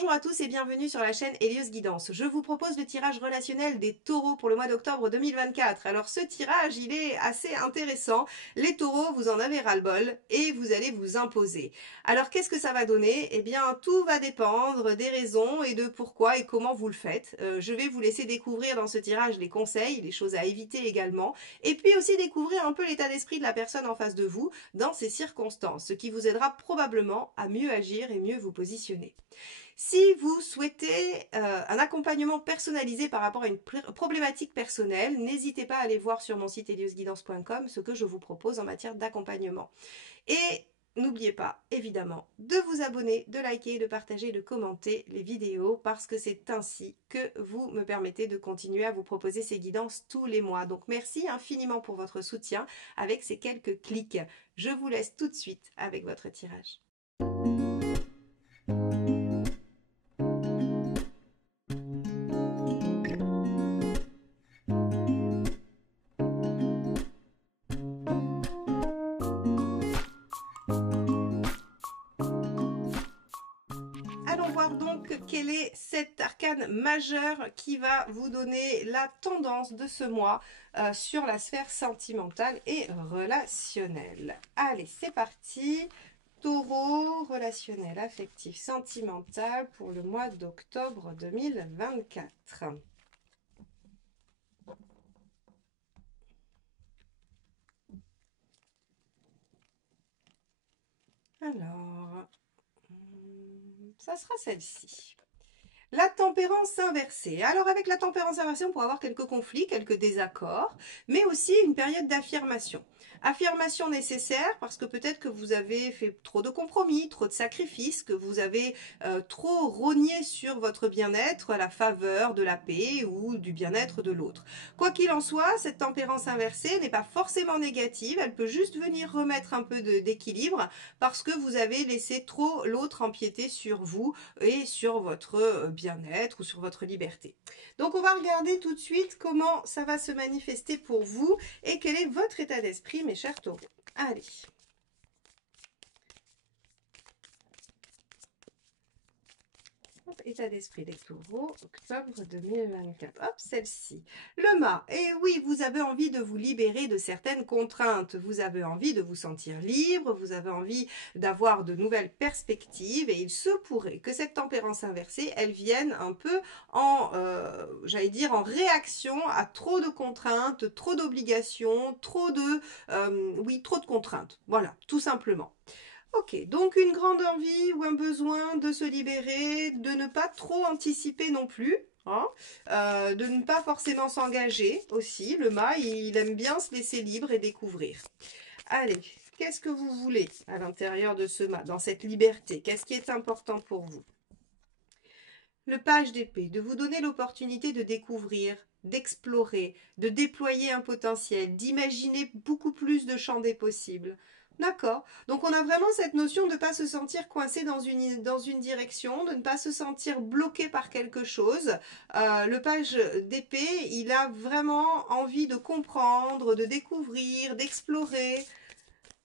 Bonjour à tous et bienvenue sur la chaîne Hélios Guidance. Je vous propose le tirage relationnel des taureaux pour le mois d'octobre 2024. Alors ce tirage, il est assez intéressant. Les taureaux, vous en avez ras-le-bol et vous allez vous imposer. Alors qu'est-ce que ça va donner? Eh bien, tout va dépendre des raisons et de pourquoi et comment vous le faites. Je vais vous laisser découvrir dans ce tirage les conseils, les choses à éviter également, et puis aussi découvrir un peu l'état d'esprit de la personne en face de vous dans ces circonstances, ce qui vous aidera probablement à mieux agir et mieux vous positionner. Si vous souhaitez un accompagnement personnalisé par rapport à une problématique personnelle, n'hésitez pas à aller voir sur mon site heliosguidance.com ce que je vous propose en matière d'accompagnement. Et n'oubliez pas, évidemment, de vous abonner, de liker, de partager, de commenter les vidéos parce que c'est ainsi que vous me permettez de continuer à vous proposer ces guidances tous les mois. Donc merci infiniment pour votre soutien avec ces quelques clics. Je vous laisse tout de suite avec votre tirage. Allons voir donc quel est cet arcane majeur qui va vous donner la tendance de ce mois sur la sphère sentimentale et relationnelle. Allez, c'est parti. Taureau, relationnel, affectif, sentimental pour le mois d'octobre 2024. Alors, ça sera celle-ci. La tempérance inversée. Alors avec la tempérance inversée, on pourrait avoir quelques conflits, quelques désaccords, mais aussi une période d'affirmation. Affirmation nécessaire parce que peut-être que vous avez fait trop de compromis, trop de sacrifices, que vous avez trop rogné sur votre bien-être à la faveur de la paix ou du bien-être de l'autre. Quoi qu'il en soit, cette tempérance inversée n'est pas forcément négative, elle peut juste venir remettre un peu d'équilibre parce que vous avez laissé trop l'autre empiéter sur vous et sur votre bien-être ou sur votre liberté. Donc on va regarder tout de suite comment ça va se manifester pour vous et quel est votre état d'esprit, mes chers taureaux. Allez. État d'esprit des taureaux, octobre 2024. Hop, celle-ci. Le mât. Et oui, vous avez envie de vous libérer de certaines contraintes. Vous avez envie de vous sentir libre. Vous avez envie d'avoir de nouvelles perspectives. Et il se pourrait que cette tempérance inversée, elle vienne un peu en, j'allais dire, en réaction à trop de contraintes, trop d'obligations, trop de contraintes. Voilà, tout simplement. Ok, donc une grande envie ou un besoin de se libérer, de ne pas trop anticiper non plus, hein, de ne pas forcément s'engager aussi. Le mât, il aime bien se laisser libre et découvrir. Allez, qu'est-ce que vous voulez à l'intérieur de ce mât, dans cette liberté? Qu'est-ce qui est important pour vous? Le page d'épée, de vous donner l'opportunité de découvrir, d'explorer, de déployer un potentiel, d'imaginer beaucoup plus de champs des possibles. D'accord. Donc on a vraiment cette notion de ne pas se sentir coincé dans une direction, de ne pas se sentir bloqué par quelque chose. Le page d'épée, il a vraiment envie de comprendre, de découvrir, d'explorer.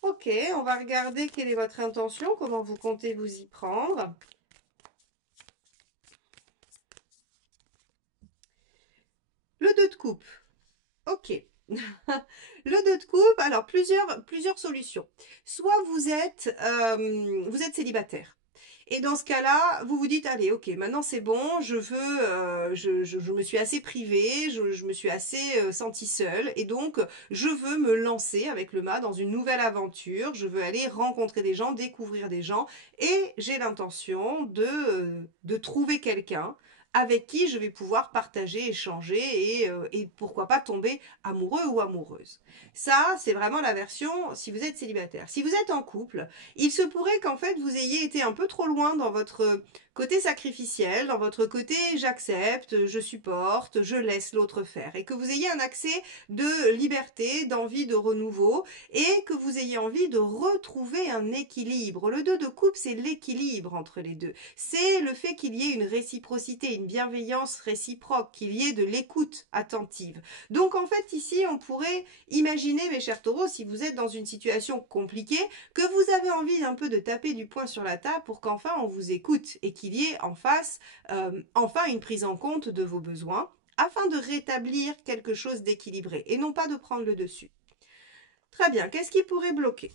Ok, on va regarder quelle est votre intention, comment vous comptez vous y prendre. Le 2 de coupe. Ok. Le 2 de coupe, alors plusieurs solutions. Soit vous êtes célibataire. Et dans ce cas-là, vous vous dites, allez, ok, maintenant c'est bon, je veux, je me suis assez privée, je me suis assez sentie seule, et donc je veux me lancer avec le mât dans une nouvelle aventure, je veux aller rencontrer des gens, découvrir des gens, et j'ai l'intention de trouver quelqu'un avec qui je vais pouvoir partager, échanger et pourquoi pas tomber amoureux ou amoureuse. Ça, c'est vraiment la version si vous êtes célibataire. Si vous êtes en couple, il se pourrait qu'en fait vous ayez été un peu trop loin dans votre côté sacrificiel, dans votre côté j'accepte, je supporte, je laisse l'autre faire et que vous ayez un accès de liberté, d'envie de renouveau et que vous ayez envie de retrouver un équilibre. Le 2 de coupe, c'est l'équilibre entre les deux. C'est le fait qu'il y ait une réciprocité, une bienveillance réciproque, qu'il y ait de l'écoute attentive. Donc en fait ici on pourrait imaginer, mes chers taureaux, si vous êtes dans une situation compliquée, que vous avez envie un peu de taper du poing sur la table pour qu'enfin on vous écoute et qu'il y ait en face enfin une prise en compte de vos besoins afin de rétablir quelque chose d'équilibré et non pas de prendre le dessus. Très bien, qu'est-ce qui pourrait bloquer ?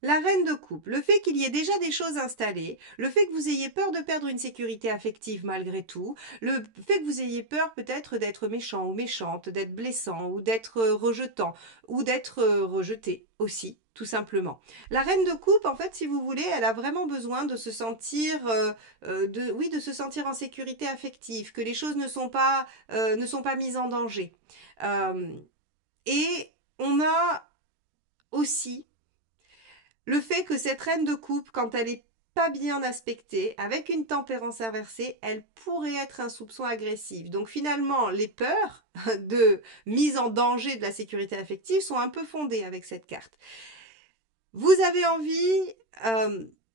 La reine de coupe, le fait qu'il y ait déjà des choses installées, le fait que vous ayez peur de perdre une sécurité affective malgré tout, le fait que vous ayez peur peut-être d'être méchant ou méchante, d'être blessant ou d'être rejetant ou d'être rejeté aussi, tout simplement. La reine de coupe, en fait, si vous voulez, elle a vraiment besoin de se sentir, de se sentir en sécurité affective, que les choses ne sont pas mises en danger. Et on a aussi le fait que cette reine de coupe, quand elle est pas bien aspectée, avec une tempérance inversée, elle pourrait être un soupçon agressif. Donc finalement, les peurs de mise en danger de la sécurité affective sont un peu fondées avec cette carte. Vous avez envie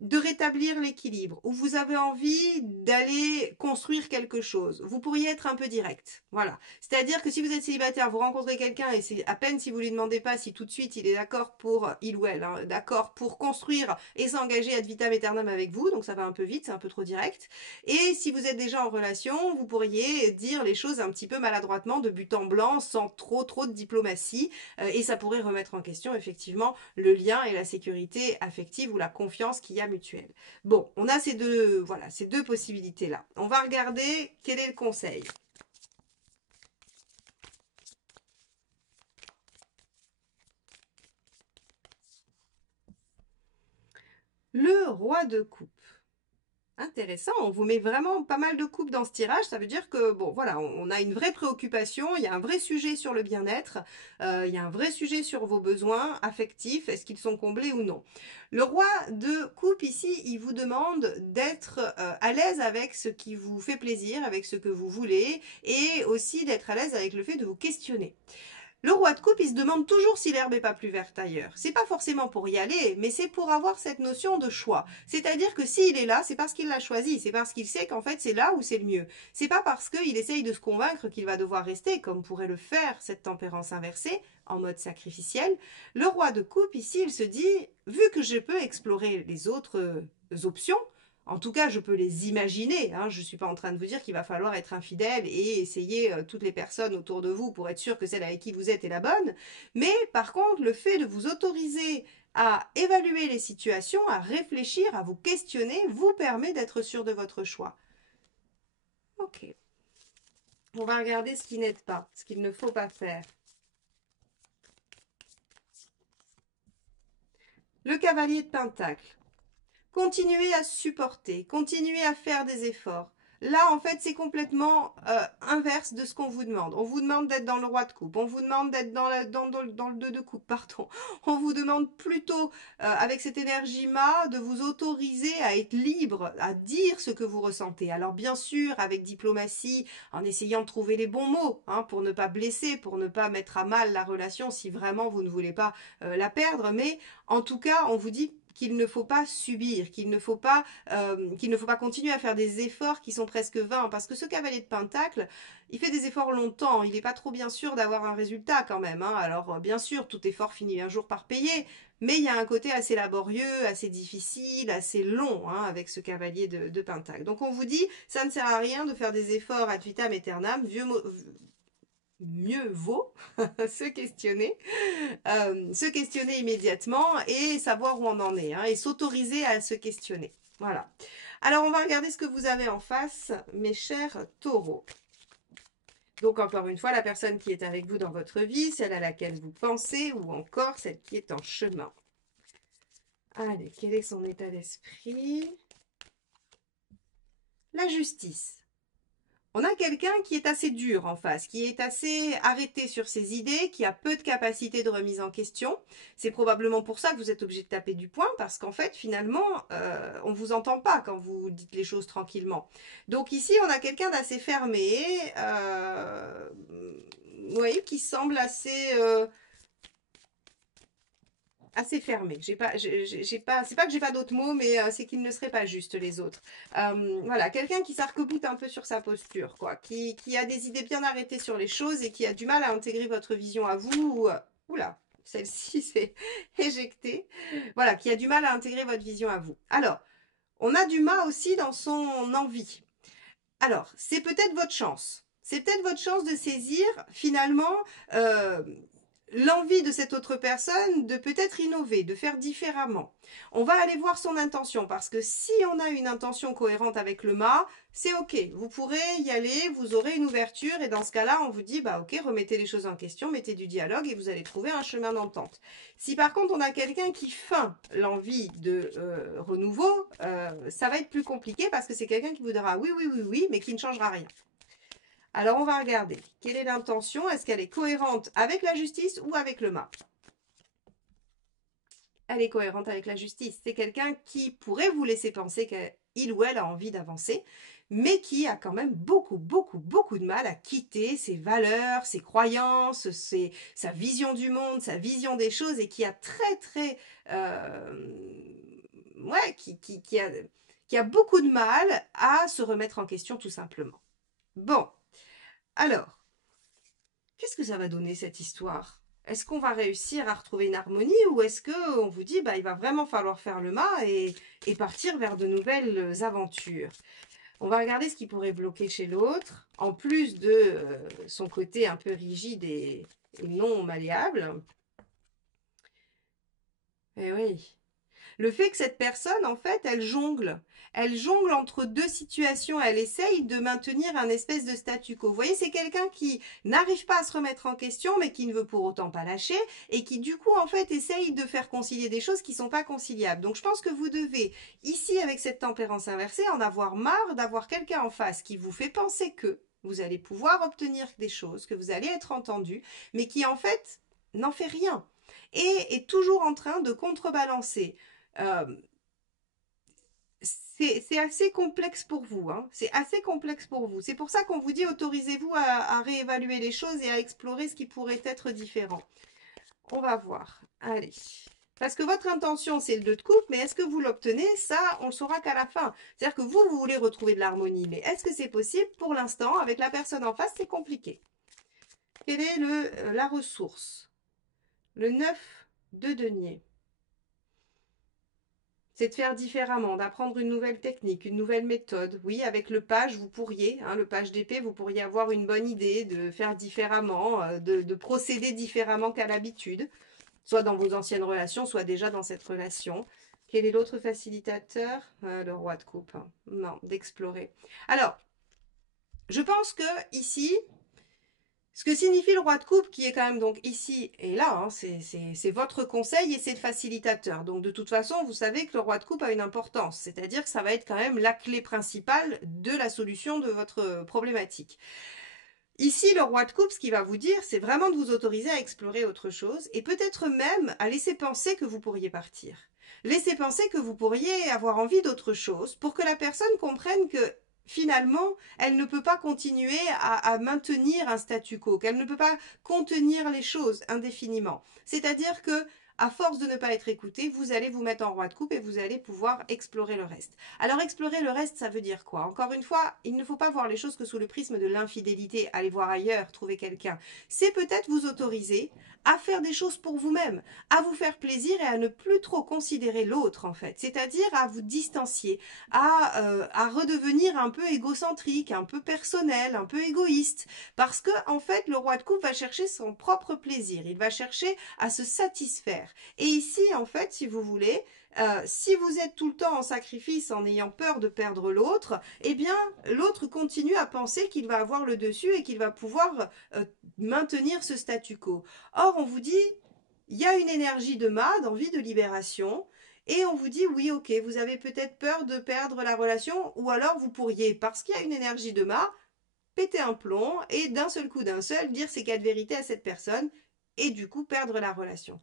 de rétablir l'équilibre ou vous avez envie d'aller construire quelque chose. Vous pourriez être un peu direct. Voilà. C'est-à-dire que si vous êtes célibataire, vous rencontrez quelqu'un et c'est à peine si vous lui demandez pas si tout de suite il est d'accord pour, il ou elle, hein, d'accord pour construire et s'engager ad vitam aeternam avec vous. Donc ça va un peu vite, c'est un peu trop direct. Et si vous êtes déjà en relation, vous pourriez dire les choses un petit peu maladroitement, de but en blanc, sans trop de diplomatie. Et ça pourrait remettre en question effectivement le lien et la sécurité affective ou la confiance qu'il y a mutuelle. Bon, on a ces deux possibilités-là. On va regarder quel est le conseil. Le roi de coupe. Intéressant, on vous met vraiment pas mal de coupes dans ce tirage, ça veut dire que, bon, voilà, on a une vraie préoccupation, il y a un vrai sujet sur le bien-être, il y a un vrai sujet sur vos besoins affectifs, est-ce qu'ils sont comblés ou non. Le roi de coupe ici, il vous demande d'être à l'aise avec ce qui vous fait plaisir, avec ce que vous voulez, et aussi d'être à l'aise avec le fait de vous questionner. Le roi de coupe, il se demande toujours si l'herbe n'est pas plus verte ailleurs. C'est pas forcément pour y aller, mais c'est pour avoir cette notion de choix. C'est-à-dire que s'il est là, c'est parce qu'il l'a choisi, c'est parce qu'il sait qu'en fait c'est là où c'est le mieux. C'est pas parce qu'il essaye de se convaincre qu'il va devoir rester, comme pourrait le faire cette tempérance inversée, en mode sacrificiel. Le roi de coupe, ici, il se dit, vu que je peux explorer les autres options, en tout cas, je peux les imaginer. Hein. Je ne suis pas en train de vous dire qu'il va falloir être infidèle et essayer toutes les personnes autour de vous pour être sûr que celle avec qui vous êtes est la bonne. Mais par contre, le fait de vous autoriser à évaluer les situations, à réfléchir, à vous questionner, vous permet d'être sûr de votre choix. Ok. On va regarder ce qui n'aide pas, ce qu'il ne faut pas faire. Le cavalier de Pentacle. Continuez à supporter, continuez à faire des efforts. Là, en fait, c'est complètement inverse de ce qu'on vous demande. On vous demande d'être dans le roi de coupe, on vous demande d'être dans le 2 de coupe, pardon. On vous demande plutôt, avec cette énergie mât, de vous autoriser à être libre, à dire ce que vous ressentez. Alors bien sûr, avec diplomatie, en essayant de trouver les bons mots, hein, pour ne pas blesser, pour ne pas mettre à mal la relation si vraiment vous ne voulez pas la perdre. Mais en tout cas, on vous dit qu'il ne faut pas subir, qu'il ne faut pas continuer à faire des efforts qui sont presque vains, parce que ce cavalier de Pentacle, il fait des efforts longtemps, il n'est pas trop bien sûr d'avoir un résultat quand même. Hein. Alors bien sûr, tout effort finit un jour par payer, mais il y a un côté assez laborieux, assez difficile, assez long hein, avec ce cavalier de Pentacle. Donc on vous dit, ça ne sert à rien de faire des efforts ad vitam aeternam, mieux vaut se questionner immédiatement et savoir où on en est, hein, et s'autoriser à se questionner. Voilà. Alors, on va regarder ce que vous avez en face, mes chers taureaux. Donc, encore une fois, la personne qui est avec vous dans votre vie, celle à laquelle vous pensez, ou encore celle qui est en chemin. Allez, quel est son état d'esprit? La justice. On a quelqu'un qui est assez dur en face, qui est assez arrêté sur ses idées, qui a peu de capacité de remise en question. C'est probablement pour ça que vous êtes obligé de taper du poing, parce qu'en fait, finalement, on ne vous entend pas quand vous dites les choses tranquillement. Donc ici, on a quelqu'un d'assez fermé, oui, qui semble assez assez fermé. C'est pas que j'ai pas d'autres mots, mais c'est qu'ils ne seraient pas justes les autres. Voilà, quelqu'un qui s'arc-boute un peu sur sa posture, quoi, qui a des idées bien arrêtées sur les choses et qui a du mal à intégrer votre vision à vous. Oula, celle-ci s'est éjectée. Voilà, qui a du mal à intégrer votre vision à vous. Alors, on a du mal aussi dans son envie. Alors, c'est peut-être votre chance. C'est peut-être votre chance de saisir finalement l'envie de cette autre personne de peut-être innover, de faire différemment. On va aller voir son intention parce que si on a une intention cohérente avec le mât, c'est ok. Vous pourrez y aller, vous aurez une ouverture et dans ce cas-là, on vous dit bah ok, remettez les choses en question, mettez du dialogue et vous allez trouver un chemin d'entente. Si par contre on a quelqu'un qui feint l'envie de renouveau, ça va être plus compliqué parce que c'est quelqu'un qui vous dira oui, oui, oui, oui, mais qui ne changera rien. Alors, on va regarder. Quelle est l'intention? Est-ce qu'elle est cohérente avec la justice ou avec le mât? Elle est cohérente avec la justice. C'est quelqu'un qui pourrait vous laisser penser qu'il ou elle a envie d'avancer, mais qui a quand même beaucoup, beaucoup, beaucoup de mal à quitter ses valeurs, ses croyances, sa vision du monde, sa vision des choses, et qui a très, très... ouais, qui a beaucoup de mal à se remettre en question, tout simplement. Bon. Alors, qu'est-ce que ça va donner cette histoire? Est-ce qu'on va réussir à retrouver une harmonie ou est-ce qu'on vous dit bah, il va vraiment falloir faire le mât et partir vers de nouvelles aventures? On va regarder ce qui pourrait bloquer chez l'autre, en plus de son côté un peu rigide et non malléable. Eh oui. Le fait que cette personne, en fait, elle jongle. Elle jongle entre deux situations. Elle essaye de maintenir un espèce de statu quo. Vous voyez, c'est quelqu'un qui n'arrive pas à se remettre en question, mais qui ne veut pour autant pas lâcher, et qui, du coup, en fait, essaye de faire concilier des choses qui ne sont pas conciliables. Donc, je pense que vous devez, ici, avec cette tempérance inversée, en avoir marre d'avoir quelqu'un en face qui vous fait penser que vous allez pouvoir obtenir des choses, que vous allez être entendu, mais qui, en fait, n'en fait rien. Et est toujours en train de contrebalancer. Euh, c'est assez complexe pour vous, hein. C'est assez complexe pour vous. C'est pour ça qu'on vous dit autorisez-vous à réévaluer les choses et à explorer ce qui pourrait être différent. On va voir. Allez. Parce que votre intention, c'est le 2 de coupe, mais est-ce que vous l'obtenez? Ça, on le saura qu'à la fin. C'est-à-dire que vous voulez retrouver de l'harmonie, mais est-ce que c'est possible? Pour l'instant, avec la personne en face, c'est compliqué. Quelle est la ressource? Le 9 de denier. C'est de faire différemment, d'apprendre une nouvelle technique, une nouvelle méthode. Oui, avec le page, vous pourriez, hein, le page d'épée, vous pourriez avoir une bonne idée de faire différemment, de procéder différemment qu'à l'habitude, soit dans vos anciennes relations, soit déjà dans cette relation. Quel est l'autre facilitateur? Le roi de coupe. Hein. Non, d'explorer. Alors, je pense que ici, ce que signifie le roi de coupe, qui est quand même donc ici et là, hein, c'est votre conseil et c'est le facilitateur. Donc de toute façon, vous savez que le roi de coupe a une importance, c'est-à-dire que ça va être quand même la clé principale de la solution de votre problématique. Ici, le roi de coupe, ce qu'il va vous dire, c'est vraiment de vous autoriser à explorer autre chose et peut-être même à laisser penser que vous pourriez partir. Laissez penser que vous pourriez avoir envie d'autre chose pour que la personne comprenne que finalement, elle ne peut pas continuer à maintenir un statu quo, qu'elle ne peut pas contenir les choses indéfiniment. C'est-à-dire que, à force de ne pas être écouté, vous allez vous mettre en roi de coupe et vous allez pouvoir explorer le reste. Alors explorer le reste, ça veut dire quoi? Encore une fois, il ne faut pas voir les choses que sous le prisme de l'infidélité, aller voir ailleurs, trouver quelqu'un. C'est peut-être vous autoriser à faire des choses pour vous-même, à vous faire plaisir et à ne plus trop considérer l'autre en fait, c'est-à-dire à vous distancier, à redevenir un peu égocentrique, un peu personnel, un peu égoïste, parce que en fait le roi de coupe va chercher son propre plaisir, il va chercher à se satisfaire. Et ici en fait, si vous voulez, si vous êtes tout le temps en sacrifice en ayant peur de perdre l'autre, eh bien l'autre continue à penser qu'il va avoir le dessus et qu'il va pouvoir maintenir ce statu quo. Or on vous dit, il y a une énergie de mât, d'envie de libération, et on vous dit oui ok, vous avez peut-être peur de perdre la relation, ou alors vous pourriez, parce qu'il y a une énergie de mât, péter un plomb et d'un seul coup d'un seul dire ces quatre vérités à cette personne et du coup perdre la relation.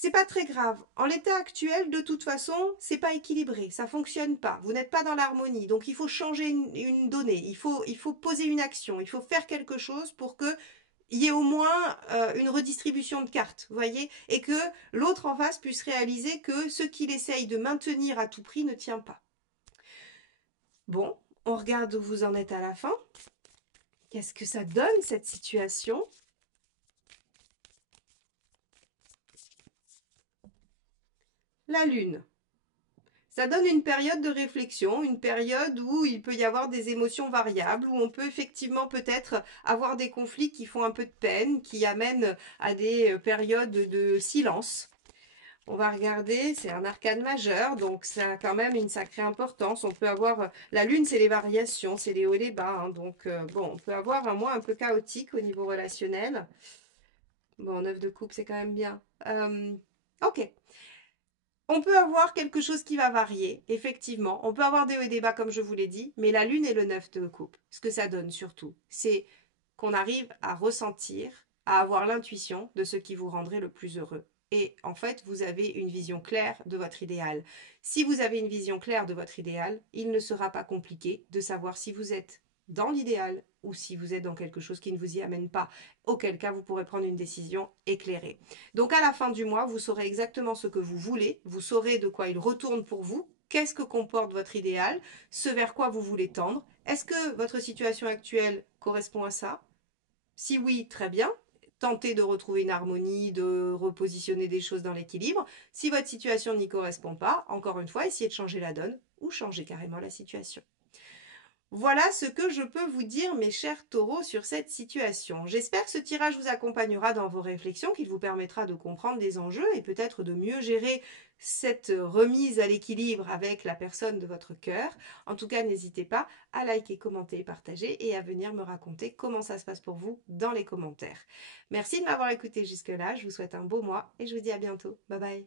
C'est pas très grave. En l'état actuel, de toute façon, c'est pas équilibré, ça fonctionne pas. Vous n'êtes pas dans l'harmonie, donc il faut changer une donnée, il faut poser une action, il faut faire quelque chose pour que il y ait au moins une redistribution de cartes, vous voyez, et que l'autre en face puisse réaliser que ce qu'il essaye de maintenir à tout prix ne tient pas. Bon, on regarde où vous en êtes à la fin. Qu'est-ce que ça donne, cette situation? La Lune. Ça donne une période de réflexion, une période où il peut y avoir des émotions variables, où on peut effectivement peut-être avoir des conflits qui font un peu de peine, qui amènent à des périodes de silence. On va regarder, c'est un arcane majeur, donc ça a quand même une sacrée importance. On peut avoir, la lune c'est les variations, c'est les hauts et les bas, hein, donc bon, on peut avoir un mois un peu chaotique au niveau relationnel. Bon, 9 de coupe, c'est quand même bien. Ok. On peut avoir quelque chose qui va varier, effectivement. On peut avoir des hauts et des bas, comme je vous l'ai dit, mais la lune et le 9 de coupe, ce que ça donne surtout, c'est qu'on arrive à ressentir, à avoir l'intuition de ce qui vous rendrait le plus heureux. Et en fait, vous avez une vision claire de votre idéal. Si vous avez une vision claire de votre idéal, il ne sera pas compliqué de savoir si vous êtes dans l'idéal ou si vous êtes dans quelque chose qui ne vous y amène pas, auquel cas vous pourrez prendre une décision éclairée. Donc à la fin du mois, vous saurez exactement ce que vous voulez, vous saurez de quoi il retourne pour vous, qu'est-ce que comporte votre idéal, ce vers quoi vous voulez tendre. Est-ce que votre situation actuelle correspond à ça? Si oui, très bien. Tentez de retrouver une harmonie, de repositionner des choses dans l'équilibre. Si votre situation n'y correspond pas, encore une fois, essayez de changer la donne ou changer carrément la situation. Voilà ce que je peux vous dire, mes chers taureaux, sur cette situation. J'espère que ce tirage vous accompagnera dans vos réflexions, qu'il vous permettra de comprendre des enjeux et peut-être de mieux gérer cette remise à l'équilibre avec la personne de votre cœur. En tout cas, n'hésitez pas à liker, commenter, partager et à venir me raconter comment ça se passe pour vous dans les commentaires. Merci de m'avoir écouté jusque-là, je vous souhaite un beau mois et je vous dis à bientôt. Bye bye.